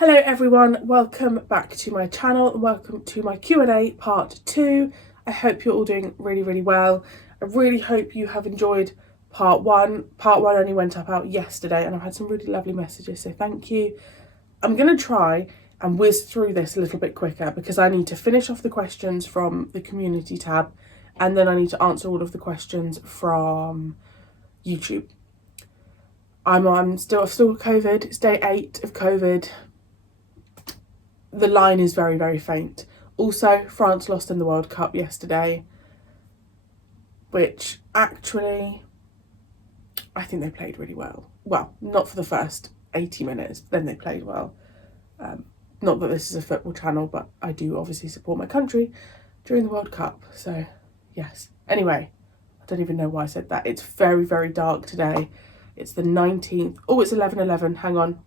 Hello everyone, welcome back to my channel and welcome to my Q&A part 2. I hope you're all doing really well. I really hope you have enjoyed part 1. Part 1 only went out yesterday and I've had some really lovely messages, so thank you. I'm going to try and whiz through this a little bit quicker because I need to finish off the questions from the community tab and then I need to answer all of the questions from YouTube. I've still COVID, it's day 8 of COVID. The line is very faint. Also, France lost in the World Cup yesterday, which actually I think they played really well. Well, not for the first 80 minutes, then they played well. Not that this is a football channel, but I do obviously support my country during the World Cup, so yes. Anyway, I don't even know why I said that. It's very dark today. It's the 19th. Oh, it's 11/11. Hang on.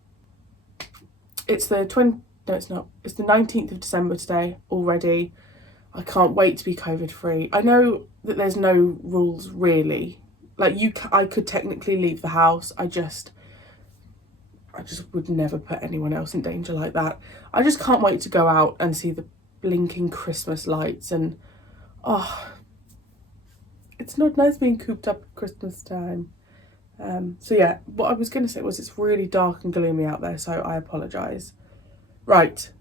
It's the 20. No, it's not. It's the 19th of December today already. I can't wait to be COVID free. I know that there's no rules really. Like I could technically leave the house. I just would never put anyone else in danger like that. I just can't wait to go out and see the blinking Christmas lights and it's not nice being cooped up at Christmas time. So yeah, what I was going to say was it's really dark and gloomy out there, so I apologise. Right,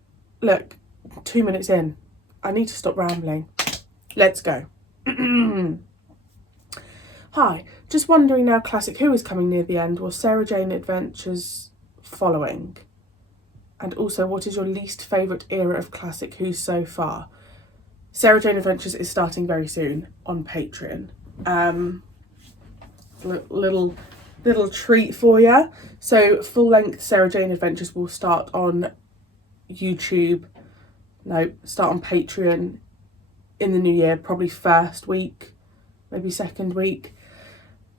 look, 2 minutes in. I need to stop rambling. Let's go. Hi, just wondering now Classic Who is coming near the end. Will Sarah Jane Adventures following? And also, what is your least favourite era of Classic Who so far? Sarah Jane Adventures is starting very soon on Patreon. Little treat for you. So full-length Sarah Jane Adventures will start on YouTube. No, start on Patreon in the new year, probably first week, maybe second week.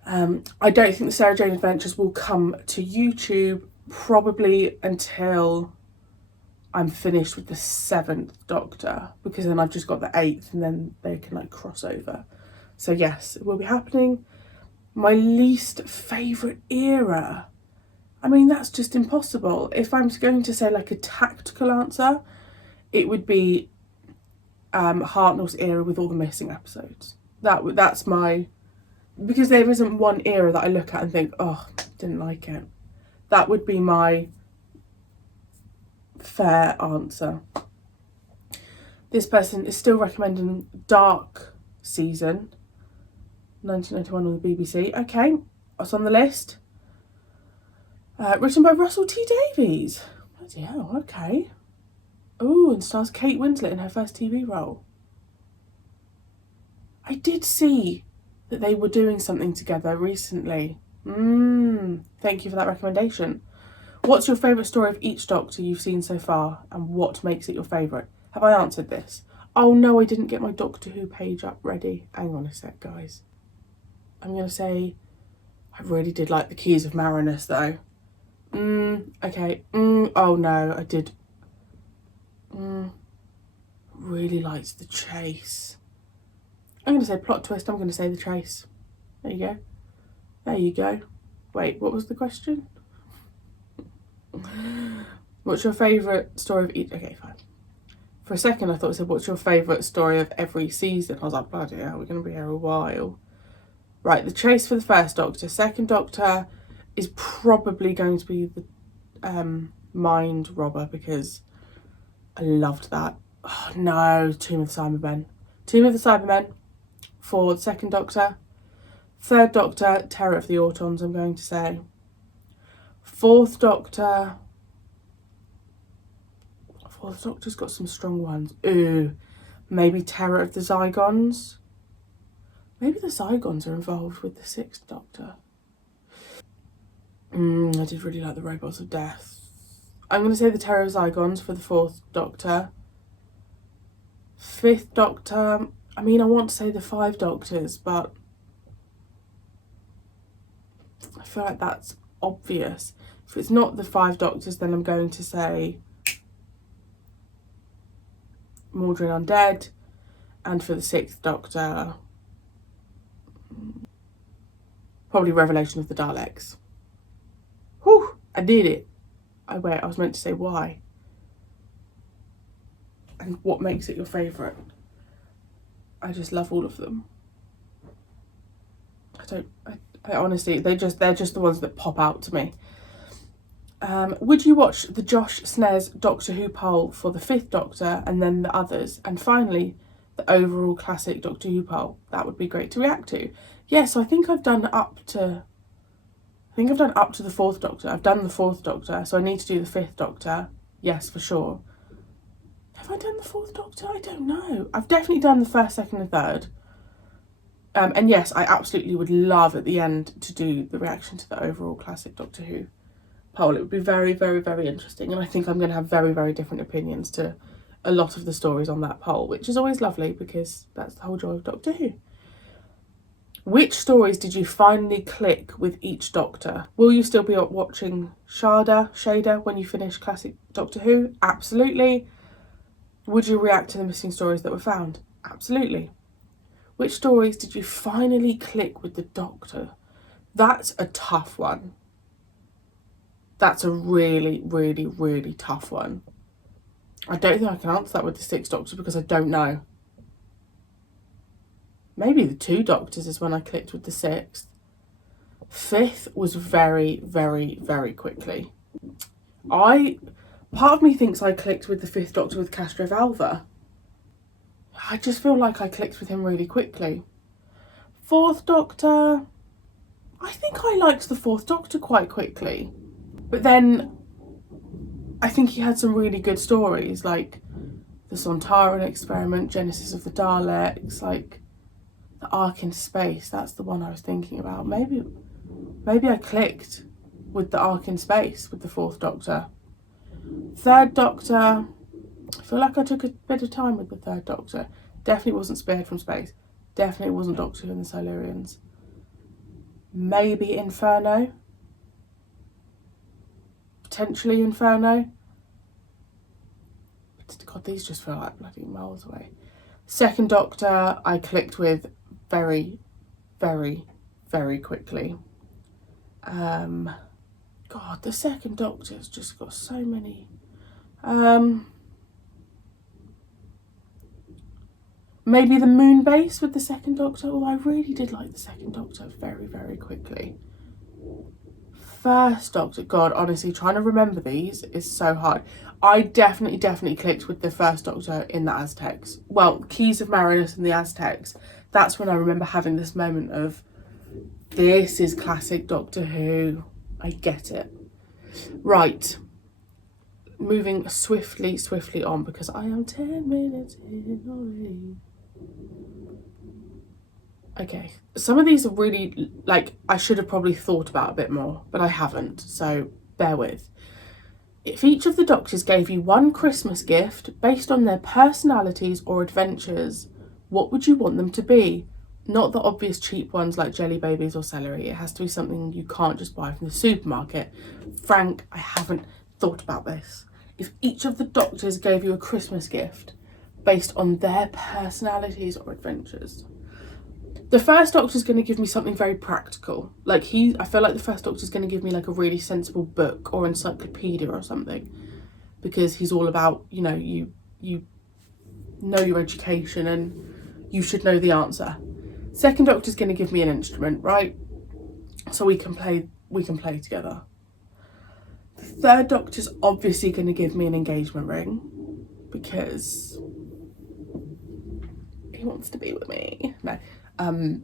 I don't think the Sarah Jane Adventures will come to YouTube probably until I'm finished with the 7th Doctor, because then I've just got the 8th and then they can like cross over. So yes, it will be happening. My least favourite era, I mean, that's just impossible. If I'm going to say like a tactical answer, it would be Hartnell's era with all the missing episodes. That's my, because there isn't one era that I look at and think, oh, didn't like it. That would be my fair answer. This person is still recommending Dark season, 1991 on the BBC. Okay, that's on the list. Written by Russell T Davies. Bloody hell, okay. Oh, and stars Kate Winslet in her first TV role. I did see that they were doing something together recently. Thank you for that recommendation. What's your favourite story of each Doctor you've seen so far, and what makes it your favourite? Have I answered this? Oh no, I didn't get my Doctor Who page up ready. Hang on a sec, guys. I'm going to say I really did like the Keys of Marinus, though. Okay. Oh no, I did. Really liked The Chase. I'm going to say plot twist. I'm going to say The Chase. There you go. There you go. Wait, what was the question? What's your favourite story of each? Okay, fine. For a second, I thought it said, what's your favourite story of every season? I was like, bloody hell, we're going to be here a while. Right, The Chase for the first Doctor. Second Doctor is probably going to be the Mind Robber, because I loved that. Oh no, Tomb of the Cybermen. Tomb of the Cybermen for the second Doctor. Third Doctor, Terror of the Autons, I'm going to say. Fourth Doctor's got some strong ones. Ooh, maybe Terror of the Zygons. Maybe the Zygons are involved with the sixth Doctor. I did really like the Robots of Death. I'm going to say the Terror of Zygons for the fourth Doctor. Fifth Doctor, I mean, I want to say the 5 Doctors, but I feel like that's obvious. If it's not the 5 Doctors, then I'm going to say Mordrin Undead. And for the 6th Doctor, probably Revelation of the Daleks. Whew, I did it. I was meant to say why. And what makes it your favourite? I just love all of them. I honestly, they're just the ones that pop out to me. Would you watch the Josh Snares Doctor Who poll for the 5th Doctor and then the others? And finally, the overall classic Doctor Who poll. That would be great to react to. Yeah, so I think I've done up to the 4th Doctor. I've done the 4th Doctor, so I need to do the 5th Doctor. Yes, for sure. Have I done the 4th Doctor? I don't know. I've definitely done the 1st, 2nd and 3rd. And yes, I absolutely would love at the end to do the reaction to the overall classic Doctor Who poll. It would be very, very, very interesting. And I think I'm going to have very, very different opinions to a lot of the stories on that poll, which is always lovely because that's the whole joy of Doctor Who. Which stories did you finally click with each Doctor? Will you still be watching Shada when you finish classic Doctor Who? Absolutely. Would you react to the missing stories that were found? Absolutely. Which stories did you finally click with the Doctor? That's a tough one. That's a really, really, really tough one. I don't think I can answer that with the 6th Doctor because I don't know. Maybe the 2 Doctors is when I clicked with the 6th. 5th was very, very, very quickly. Part of me thinks I clicked with the 5th Doctor with Castrovalva. I just feel like I clicked with him really quickly. 4th Doctor, I think I liked the 4th Doctor quite quickly. But then I think he had some really good stories, like the Sontaran experiment, Genesis of the Daleks, like the Ark in Space. That's the one I was thinking about. Maybe I clicked with the Ark in Space with the 4th Doctor. 3rd Doctor, I feel like I took a bit of time with the 3rd Doctor. Definitely wasn't Spared from Space. Definitely wasn't Doctor Who and the Silurians. Maybe Inferno. Potentially Inferno. God, these just feel like bloody miles away. 2nd Doctor, I clicked with very, very, very quickly. God, the 2nd Doctor's just got so many. Maybe the Moon Base with the 2nd Doctor. Oh, I really did like the 2nd Doctor very, very quickly. 1st Doctor, God, honestly, trying to remember these is so hard. I definitely clicked with the 1st Doctor in the Aztecs. Well, Keys of Marinus and the Aztecs. That's when I remember having this moment of, this is classic Doctor Who. I get it. Right. Moving swiftly on because I am 10 minutes in already. Okay, some of these are really, like, I should have probably thought about a bit more, but I haven't, so bear with. If each of the Doctors gave you one Christmas gift based on their personalities or adventures, what would you want them to be? Not the obvious cheap ones like jelly babies or celery. It has to be something you can't just buy from the supermarket. Frank, I haven't thought about this. If each of the Doctors gave you a Christmas gift based on their personalities or adventures, the 1st Doctor's going to give me something very practical. Like I feel like the 1st Doctor's going to give me like a really sensible book or encyclopedia or something, because he's all about, you know your education and you should know the answer. 2nd Doctor's going to give me an instrument, right? So we can play together. The 3rd Doctor's obviously going to give me an engagement ring because he wants to be with me. No. I feel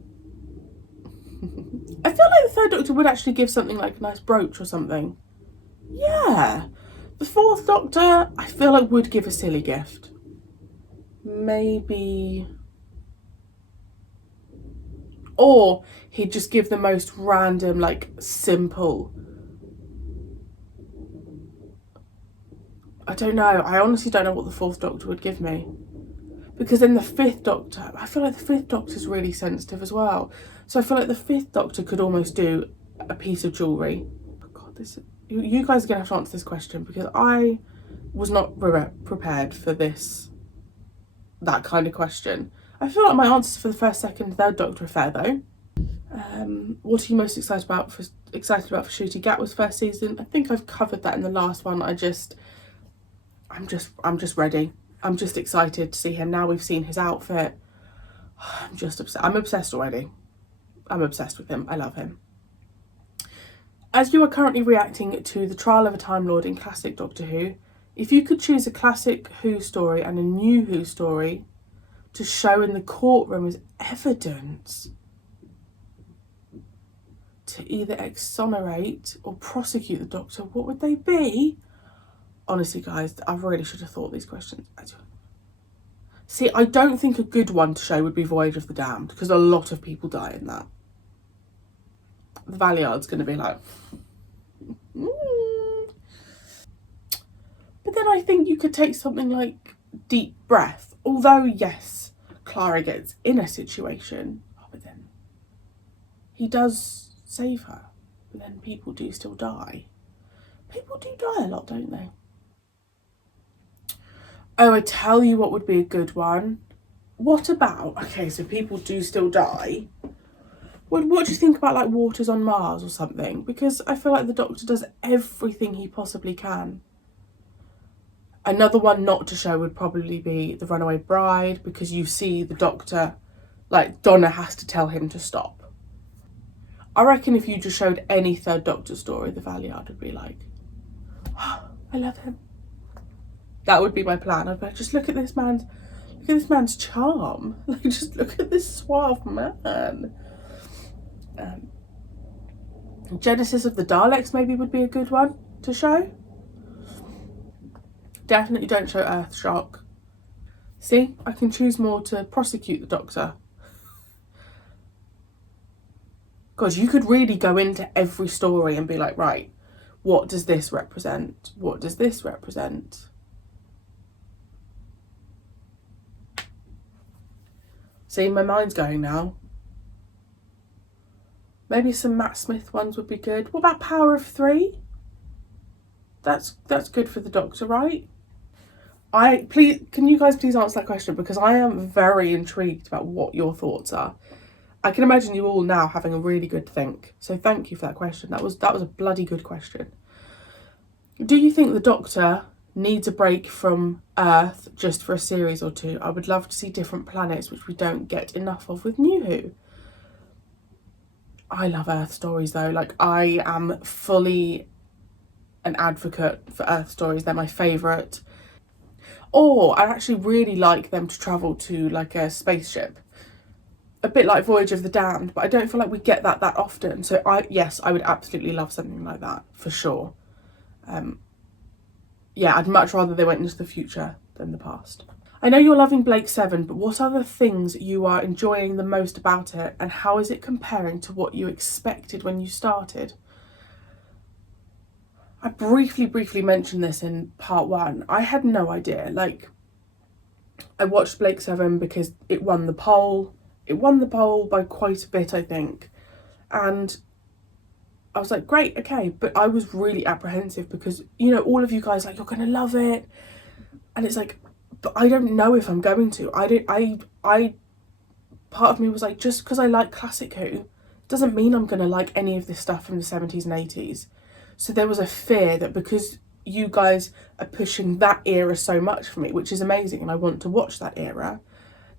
like the 3rd Doctor would actually give something like a nice brooch or something. Yeah. The 4th Doctor, I feel like would give a silly gift. Maybe. Or he'd just give the most random, like, simple. I don't know. I honestly don't know what the 4th Doctor would give me. Because then the 5th Doctor, I feel like the 5th Doctor's really sensitive as well. So I feel like the 5th Doctor could almost do a piece of jewellery. Oh God, you guys are going to have to answer this question because I was not prepared for that kind of question. I feel like my answers for the 1st, 2nd, 3rd Doctor are fair though. What are you most excited about for Shooty Gatwa's first season? I think I've covered that in the last one. I'm just ready. I'm just excited to see him. Now we've seen his outfit. I'm just obsessed. I'm obsessed already. I'm obsessed with him. I love him. As you are currently reacting to the trial of a Time Lord in classic Doctor Who, if you could choose a classic Who story and a new Who story to show in the courtroom as evidence to either exonerate or prosecute the Doctor, what would they be? Honestly, guys, I really should have thought these questions. See, I don't think a good one to show would be Voyage of the Damned, because a lot of people die in that. The Valeyard's going to be like... But then I think you could take something like Deep Breath. Although, yes, Clara gets in a situation, but then he does save her. But then people do still die. People do die a lot, don't they? Oh, I tell you what would be a good one. What about... Okay, so people do still die. What do you think about, like, Waters on Mars or something? Because I feel like the Doctor does everything he possibly can. Another one not to show would probably be The Runaway Bride, because you see the Doctor, like, Donna has to tell him to stop. I reckon if you just showed any third Doctor story, the Valeyard would be like, oh, I love him. That would be my plan. I'd be like, just look at this man's charm. Like, just look at this suave man. Genesis of the Daleks maybe would be a good one to show. Definitely don't show Earthshock. See, I can choose more to prosecute the Doctor. God, you could really go into every story and be like, right, what does this represent? What does this represent? See, my mind's going now. Maybe some Matt Smith ones would be good. What about Power of Three? That's good for the Doctor, right? Can you guys please answer that question, because I am very intrigued about what your thoughts are. I can imagine you all now having a really good think. So thank you for that question. That was a bloody good question. Do you think the Doctor needs a break from Earth just for a series or two? I would love to see different planets, which we don't get enough of with New Who. I love Earth stories though. Like, I am fully an advocate for Earth stories. They're my favourite. Or I actually really like them to travel to, like, a spaceship. A bit like Voyage of the Damned, but I don't feel like we get that often. So yes, I would absolutely love something like that, for sure. Yeah, I'd much rather they went into the future than the past. I know you're loving Blake 7, but what are the things you are enjoying the most about it, and how is it comparing to what you expected when you started? I briefly mentioned this in part 1. I had no idea. Like, I watched Blake 7 because it won the poll. It won the poll by quite a bit, I think. And I was like, great, okay. But I was really apprehensive because, you know, all of you guys, like, you're going to love it. And it's like, but I don't know if I'm going to. Part of me was like, just because I like classic Who doesn't mean I'm going to like any of this stuff from the 70s and 80s. So there was a fear that because you guys are pushing that era so much for me, which is amazing, and I want to watch that era,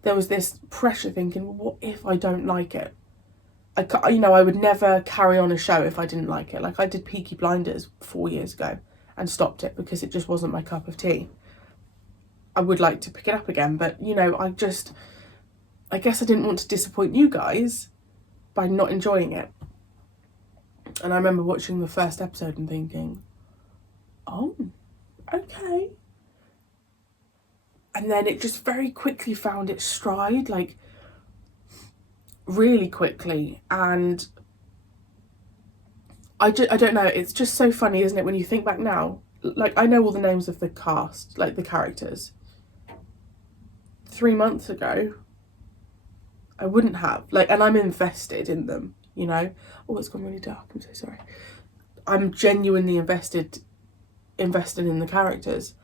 there was this pressure thinking, well, what if I don't like it? I would never carry on a show if I didn't like it. Like, I did Peaky Blinders 4 years ago and stopped it because it just wasn't my cup of tea. I would like to pick it up again, but, you know, I guess I didn't want to disappoint you guys by not enjoying it. And I remember watching the first episode and thinking, oh, okay. And then it just very quickly found its stride, like, really quickly. And I don't know, it's just so funny, isn't it, when you think back now? Like, I know all the names of the cast, like the characters. 3 months ago, I wouldn't have. Like, and I'm invested in them, you know? Oh, it's gone really dark, I'm so sorry. I'm genuinely invested in the characters.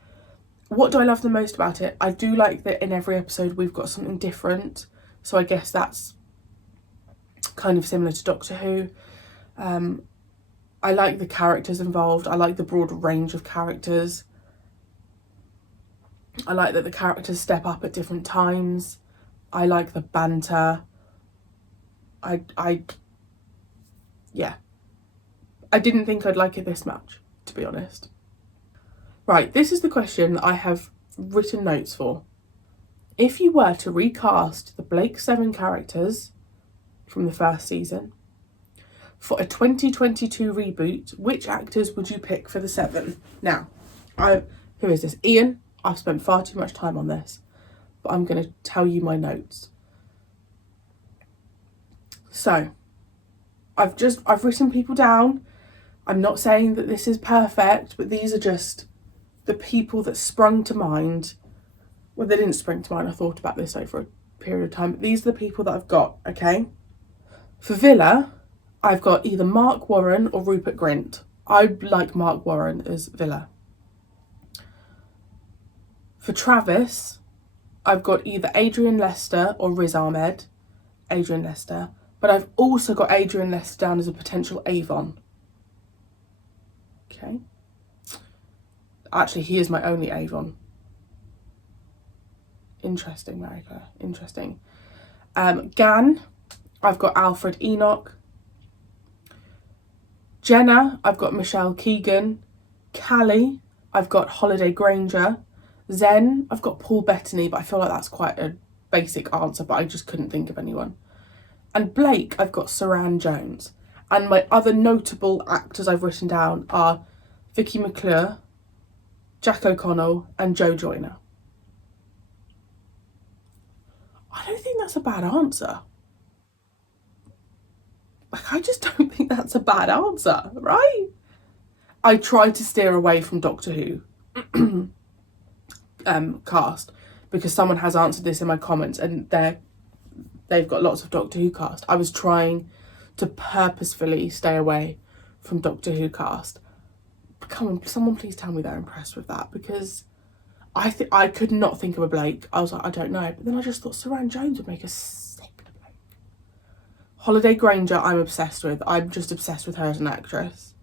What do I love the most about it? I do like that in every episode we've got something different. So I guess that's kind of similar to Doctor Who. I like the characters involved. I like the broad range of characters. I like that the characters step up at different times. I like the banter. Yeah. I didn't think I'd like it this much, to be honest. Right, this is the question that I have written notes for. If you were to recast the Blake 7 characters from the first season for a 2022 reboot, which actors would you pick for the 7? Now, who is this? Ian. I've spent far too much time on this, but I'm going to tell you my notes. So, I've written people down. I'm not saying that this is perfect, but these are just the people that sprung to mind. Well, they didn't spring to mind. I thought about this over a period of time, but these are the people that I've got, okay? For Villa, I've got either Mark Warren or Rupert Grint. I like Mark Warren as Villa. For Travis, I've got either Adrian Lester or Riz Ahmed. Adrian Lester. But I've also got Adrian Lester down as a potential Avon. Okay. Actually, he is my only Avon. Interesting, Marie-Clare. Interesting. Gan, I've got Alfred Enoch. Jenna, I've got Michelle Keegan. Callie, I've got Holiday Granger. Zen, I've got Paul Bettany, but I feel like that's quite a basic answer, but I just couldn't think of anyone. And Blake, I've got Saran Jones. And my other notable actors I've written down are Vicky McClure, Jack O'Connell, and Joe Joyner. I don't think that's a bad answer. Like, I just don't think that's a bad answer, right? I tried to steer away from Doctor Who cast because someone has answered this in my comments and they've got lots of Doctor Who cast. I was trying to purposefully stay away from Doctor Who cast. But come on, someone please tell me they're impressed with that, because I could not think of a Blake. I was like, I don't know. But then I just thought Saran Jones would make a sick Blake. Holiday Granger, I'm obsessed with. I'm just obsessed with her as an actress.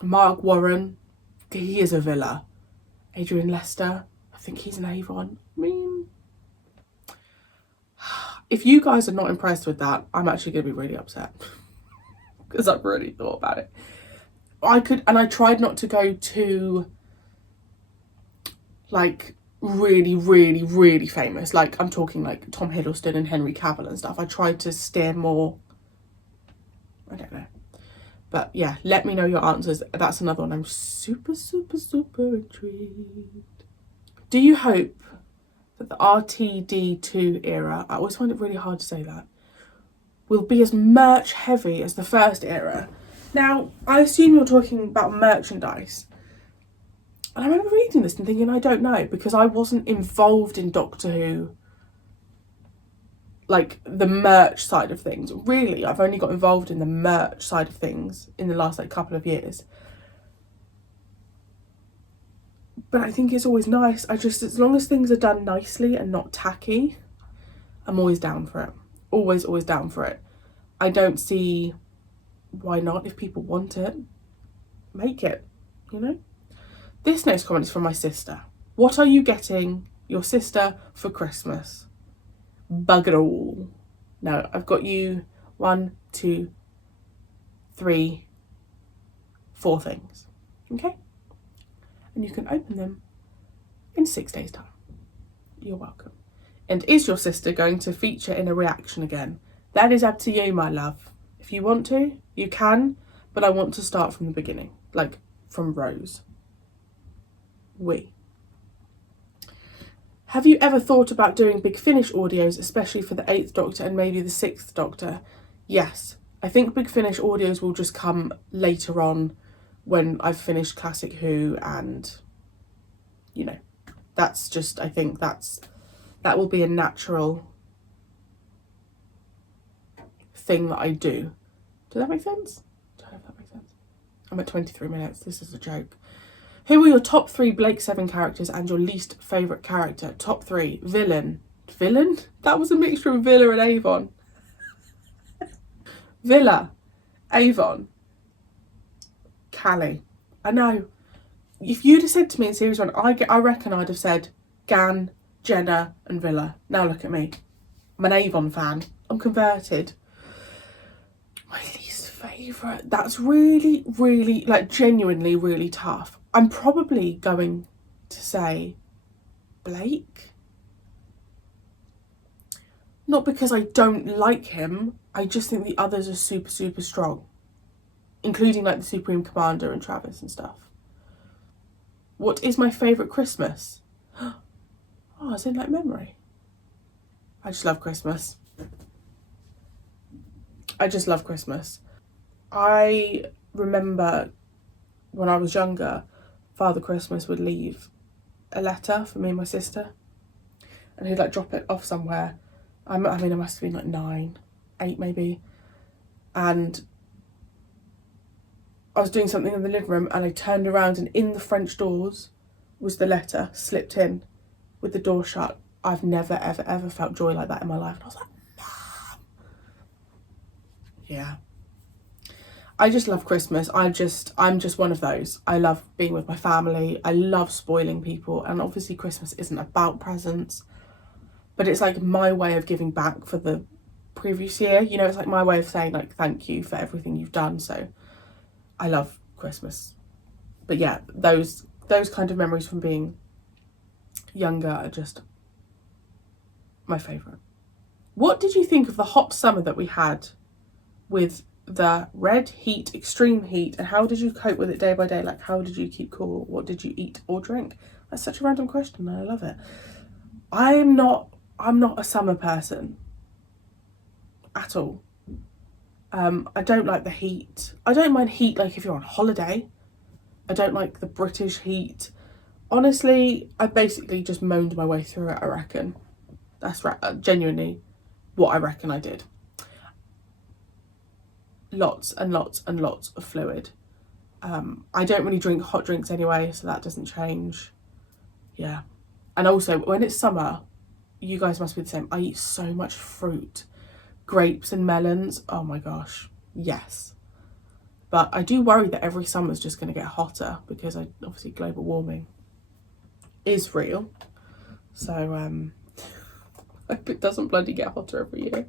Mark Warren, he is a Villa. Adrian Lester, I think he's an Avon. I mean, if you guys are not impressed with that, I'm actually going to be really upset because I've really thought about it. I tried not to go too, like, really, really, really famous. Like, I'm talking like Tom Hiddleston and Henry Cavill and stuff. I tried to steer more, I don't know. But yeah, let me know your answers. That's another one I'm super, super, super intrigued. Do you hope that the RTD2 era, I always find it really hard to say that, will be as merch heavy as the first era? Now, I assume you're talking about merchandise. And I remember reading this and thinking, I don't know, because I wasn't involved in Doctor Who, like the merch side of things. Really, I've only got involved in the merch side of things in the last couple of years. But I think it's always nice. As long as things are done nicely and not tacky, I'm always down for it. Always, always down for it. I don't see why not. If people want it, make it, you know? This next comment is from my sister. What are you getting your sister for Christmas? Bugger all. No, I've got you 1, 2, 3, 4 things. Okay? And you can open them in 6 days' time. You're welcome. And is your sister going to feature in a reaction again? That is up to you, my love. If you want to, you can, but I want to start from the beginning, like from Rose. Have you ever thought about doing Big Finish audios, especially for the 8th Doctor and maybe the 6th Doctor? Yes. I think Big Finish audios will just come later on when I've finished Classic Who, and, you know, that's just, I think that will be a natural thing that I do. Does that make sense? I don't know if that makes sense. I'm at 23 minutes. This is a joke. Who are your top 3 Blake 7 characters and your least favourite character? Top 3. Villain? That was a mixture of Villa and Avon. Villa, Avon, Callie. I know. If you'd have said to me in series 1, I reckon I'd have said Gan, Jenna and Villa. Now look at me. I'm an Avon fan. I'm converted. My least favourite. That's really, really, like, genuinely really tough. I'm probably going to say Blake. Not because I don't like him. I just think the others are super, super strong. Including, like, the Supreme Commander and Travis and stuff. What is my favourite Christmas? Oh, it's in, like, memory. I just love Christmas. I just love Christmas. I remember when I was younger, Father Christmas would leave a letter for me and my sister, and he'd like drop it off somewhere. I mean, I must have been like 9, 8 maybe, and I was doing something in the living room and I turned around and in the French doors was the letter slipped in with the door shut. I've never, ever, ever felt joy like that in my life. And I was like, Mom. Yeah. I just love Christmas. I'm just one of those. I love being with my family. I love spoiling people. And obviously Christmas isn't about presents, but it's like my way of giving back for the previous year. You know, it's like my way of saying like, thank you for everything you've done. So I love Christmas. But yeah, those kind of memories from being younger are just my favourite. What did you think of the hot summer that we had with the red heat, extreme heat, and how did you cope with it day by day? Like, how did you keep cool? What did you eat or drink? That's such a random question and I love it. I'm not a summer person at all. I don't like the heat. I don't mind heat like if you're on holiday. I don't like the British heat. Honestly, I basically just moaned my way through it, I reckon. That's genuinely what I reckon I did. Lots and lots and lots of fluid. I don't really drink hot drinks anyway, so that doesn't change. Yeah. And also, when it's summer, you guys must be the same. I eat so much fruit. Grapes and melons. Oh my gosh. Yes. But I do worry that every summer's just going to get hotter because obviously global warming is real. So I hope it doesn't bloody get hotter every year.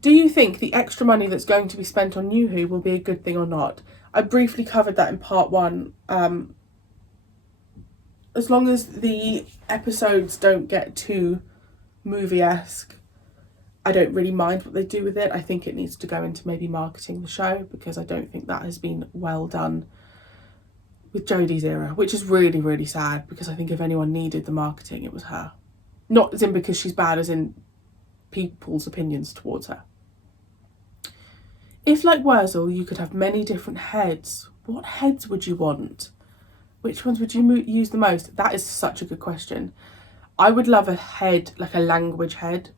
Do you think the extra money that's going to be spent on New Who will be a good thing or not? I briefly covered that in part 1. As long as the episodes don't get too movie-esque, I don't really mind what they do with it. I think it needs to go into maybe marketing the show because I don't think that has been well done with Jodie's era, which is really, really sad because I think if anyone needed the marketing, it was her. Not as in because she's bad, as in people's opinions towards her. If, like Wurzel, you could have many different heads, what heads would you want? Which ones would you use the most? That is such a good question. I would love a head, like a language head.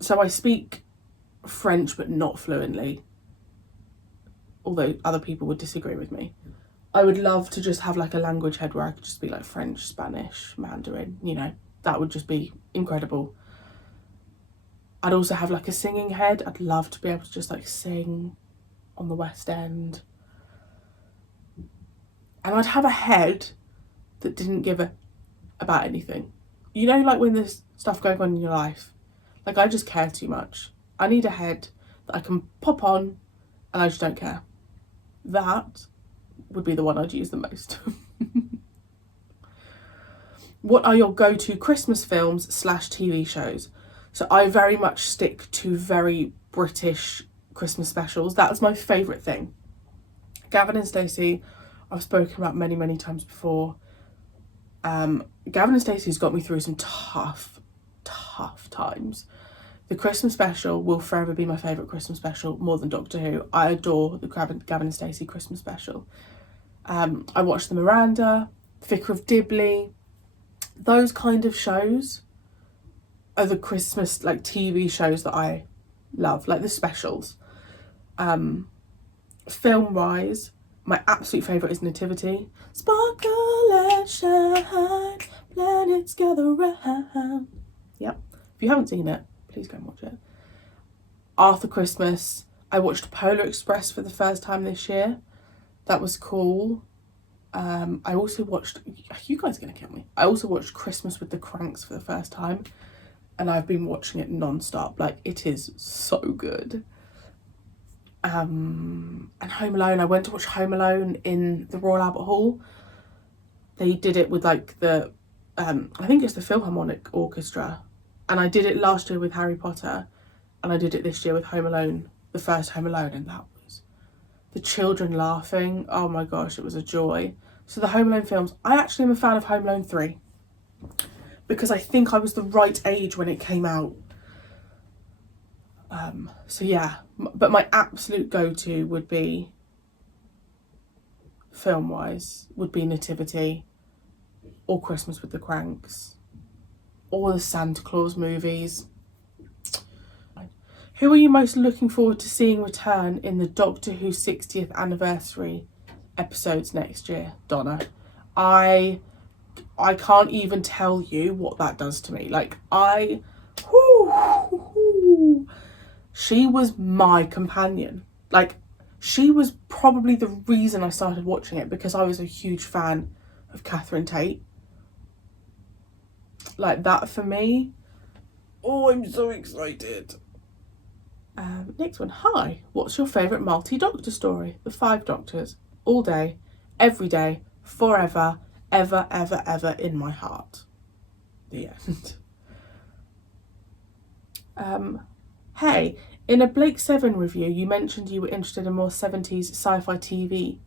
So I speak French, but not fluently, although other people would disagree with me. I would love to just have like a language head where I could just be like French, Spanish, Mandarin, you know, that would just be incredible. I'd also have like a singing head. I'd love to be able to just like sing on the West End. And I'd have a head that didn't give a about anything. You know, like when there's stuff going on in your life, like I just care too much. I need a head that I can pop on and I just don't care. That would be the one I'd use the most. What are your go-to Christmas films / TV shows? So I very much stick to very British Christmas specials. That's my favourite thing. Gavin and Stacey, I've spoken about many, many times before. Gavin and Stacey's got me through some tough times. The Christmas special will forever be my favourite Christmas special, more than Doctor Who. I adore the Gavin and Stacey Christmas special. I watched the Miranda, Vicar of Dibley. Those kind of shows are the Christmas like TV shows that I love, like the specials. Film wise, my absolute favourite is Nativity. Sparkle and shine, planets gather round. Yep. If you haven't seen it, please go and watch it. Arthur Christmas. I watched Polar Express for the first time this year. That was cool. I also watched, you guys are going to kill me. I also watched Christmas with the Cranks for the first time. And I've been watching it non-stop. Like, it is so good. And Home Alone. I went to watch Home Alone in the Royal Albert Hall. They did it with like the, I think it's the Philharmonic Orchestra. And I did it last year with Harry Potter. And I did it this year with Home Alone, the first Home Alone. And that was the children laughing. Oh my gosh, it was a joy. So the Home Alone films. I actually am a fan of Home Alone 3. Because I think I was the right age when it came out. So yeah, but my absolute go-to would be, film-wise, would be Nativity, or Christmas with the Cranks, or the Santa Claus movies. Who are you most looking forward to seeing return in the Doctor Who 60th anniversary episodes next year? Donna. I can't even tell you what that does to me. Like, she was my companion. Like, she was probably the reason I started watching it, because I was a huge fan of Catherine Tate. Like, that for me. Oh, I'm so excited. Next one. Hi, what's your favourite multi-doctor story? The 5 Doctors. All day, every day, forever, ever, ever, ever in my heart. The end. Hey, in a Blake 7 review, you mentioned you were interested in more 70s sci-fi TV.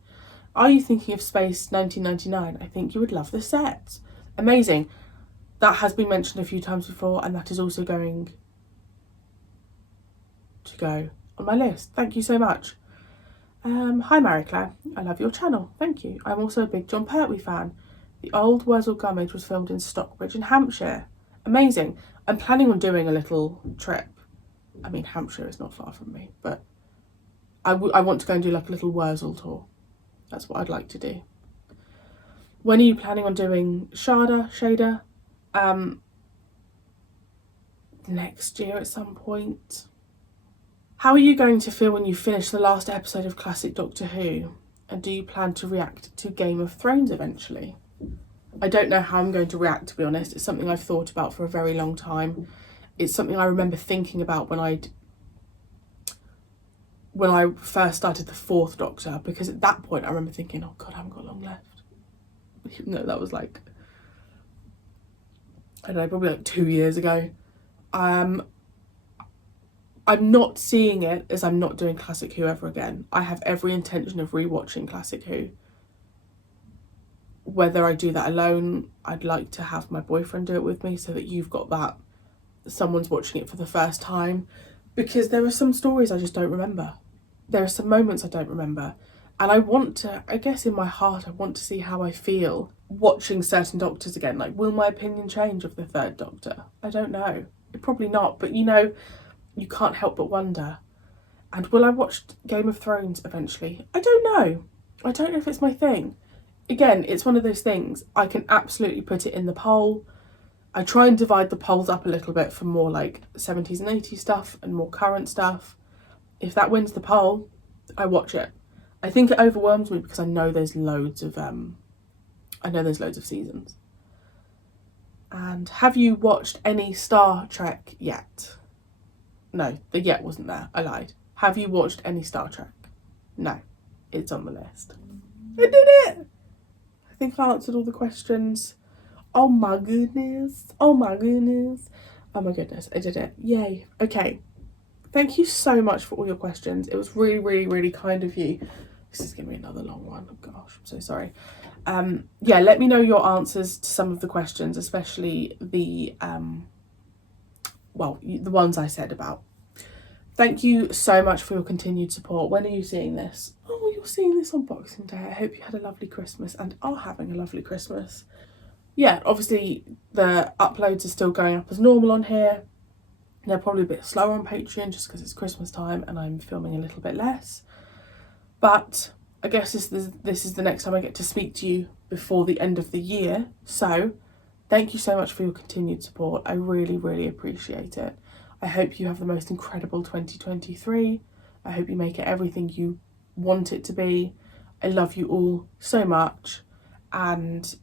Are you thinking of Space 1999? I think you would love the set. Amazing. That has been mentioned a few times before, and that is also going to go on my list. Thank you so much. Hi Marie-Clare, I love your channel. Thank you. I'm also a big John Pertwee fan. The old Wurzel Gummidge was filmed in Stockbridge in Hampshire. Amazing. I'm planning on doing a little trip. I mean, Hampshire is not far from me, but I want to go and do like a little Wurzel tour. That's what I'd like to do. When are you planning on doing Shader? Next year at some point. How are you going to feel when you finish the last episode of classic Doctor Who? And do you plan to react to Game of Thrones eventually? I don't know how I'm going to react, to be honest. It's something I've thought about for a very long time. It's something I remember thinking about when I first started the 4th Doctor, because at that point I remember thinking, oh God, I haven't got long left. Even though that was like, I don't know, probably like 2 years ago. I'm not seeing it as I'm not doing Classic Who ever again. I have every intention of rewatching Classic Who. Whether I do that alone, I'd like to have my boyfriend do it with me, so that you've got that, someone's watching it for the first time. Because there are some stories I just don't remember. There are some moments I don't remember. And I want to, I guess in my heart, I want to see how I feel watching certain Doctors again. Like, will my opinion change of the 3rd Doctor? I don't know. Probably not, but you know, you can't help but wonder. And will I watch Game of Thrones eventually? I don't know. I don't know if it's my thing. Again, it's one of those things. I can absolutely put it in the poll. I try and divide the polls up a little bit for more like 70s and 80s stuff and more current stuff. If that wins the poll, I watch it. I think it overwhelms me because I know there's loads of seasons. And have you watched any Star Trek yet? No, the yet wasn't there. I lied. Have you watched any Star Trek? No, it's on the list. I did it! I think I answered all the questions. Oh my goodness. Oh my goodness. Oh my goodness, I did it. Yay. Okay. Thank you so much for all your questions. It was really, really, really kind of you. This is going to be another long one. Oh gosh, I'm so sorry. Yeah, let me know your answers to some of the questions, especially the ones I said about. Thank you so much for your continued support. When are you seeing this? Oh, you're seeing this on Boxing Day. I hope you had a lovely Christmas and are having a lovely Christmas. Yeah, obviously the uploads are still going up as normal on here. They're probably a bit slower on Patreon just because it's Christmas time and I'm filming a little bit less. But I guess this is the next time I get to speak to you before the end of the year. So thank you so much for your continued support. I really, really appreciate it. I hope you have the most incredible 2023. I hope you make it everything you want it to be. I love you all so much, and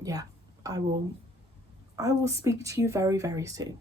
yeah, I will speak to you very, very soon.